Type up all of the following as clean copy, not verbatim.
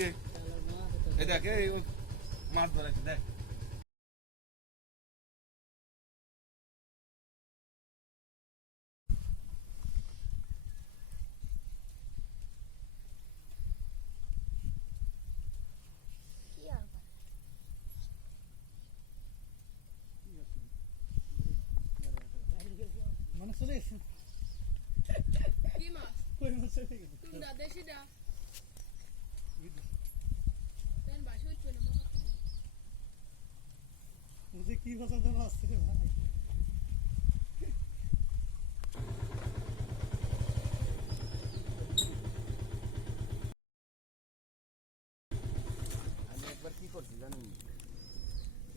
কিরে এই দেখ এই মাছ ধরেছে দেখ মানে চলে গেছে কি মাছ কই মাছ চলে গেছে কোনটা দেশিটা দেন বাসি উঠবে না মুঝে কি পছন্দ মাছ রে ভাই আমি একবার কি করছি জানেন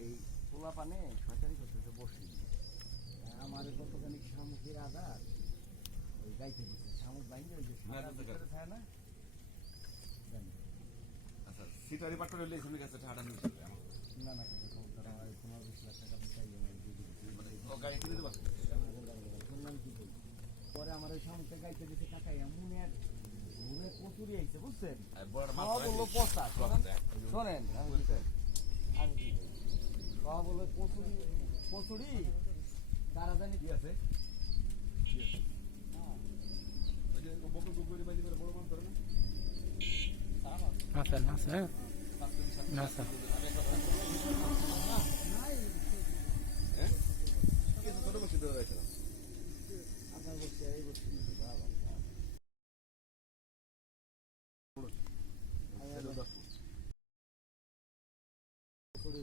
এই পোলা পানে শয়তানি করতেছে বসি আমার কতখানি শামুকের আধার ওই গাইতে দিচ্ছে শামুক বাইন্দে ওই যে ভিতরে থাকে না আচ্ছা সিটারি পাট্টা লইলে এখানে গেছে ঠাডা নিয়ে না না তোমার 15-20 লাখ টাকা আমি চাইলে না দিয়ে দিচ্ছি ও গাড়ি কিনে দেবা শুনলাম কি বলি পরে আমার ওই শামুকটা গাইতে দিচ্ছে কাকাই এমন এক ঘুরে কচুরি আইছে বুঝছেন খাওয়া বললো পচা শোনেন আমি খাওয়া বললো কচুরি তারা জানি কি আছে ওই যে বকর গুগরি বাইলি করে বড় মাছ ধরে না আচ্ছা না স্যার না স্যার হ্যাঁ কি আছে ছোট বসে ধরে রাখছিলাম আপনার বসে এই বসে বাবা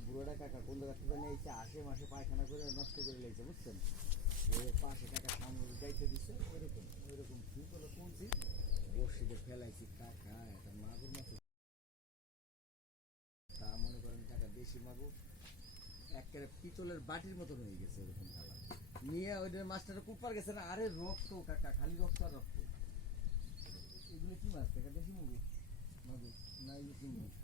বুড়োটা কাকা কোন জায়গা থেকে নিয়েছে আশে মাসে পায়খানা করে নষ্ট করে লেগেছে বুঝছেন পাশে টাকা সামনে গাইতে দিচ্ছে ওইরকম ঠিক হলো কোনছি বসিতে ফেলাইছি কাকা একটা মাগুর মাছ তা মনে করেন কাকা দেশি মাগুর একেবারে পিতলের বাটির মতন হয়ে গেছে এরকম কালার নিয়ে ওইটার মাছটা কুপার গেছে না আরে রক্ত কাকা খালি রক্ত আর রক্ত এগুলো কি মাছ কাকা দেশি মাগুর মাগুর না এগুলো কি মাছ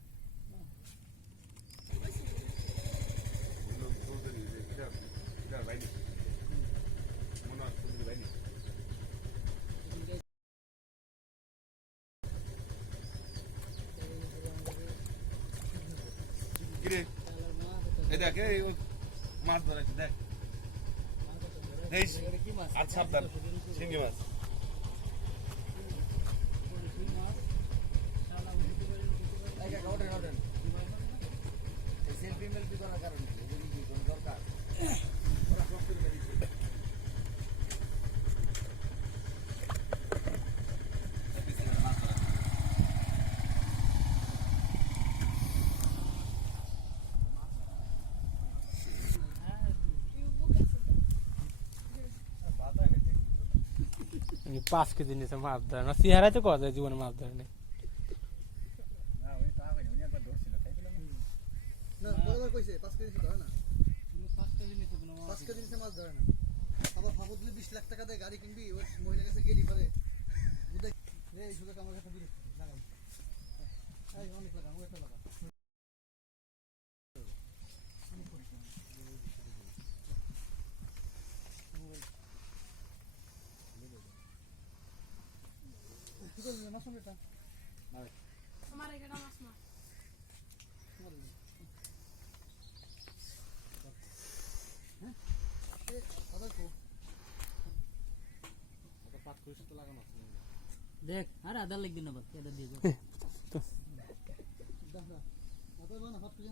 কিরে এই দেখ এই মাছ ধরেছে দেখ এই আর সাবধান শিঙ্গি মাছ সেলফি মেলফি করার কারণ কি কোনো দরকার পাঁচ কেজি নিচে মাছ ধরে না চেহারাই তো কথা জীবনে মাছ ধরে নেই আবার ভাবো দিলে 20 লাখ টাকা দিয়ে গাড়ি কিনবি ওই মহিলা কাছে গেলি পারে এই সুযোগ আমার কাছে বিরক্ত লাগাই এই অনেক লাগাম ওটা লাগা কি করলি মাছ এটা আমার এখানে মাছ মাছ দেখ আর আদা লাগবে না বাদ এটা দিয়ে দাদা আদা বানা হাত করে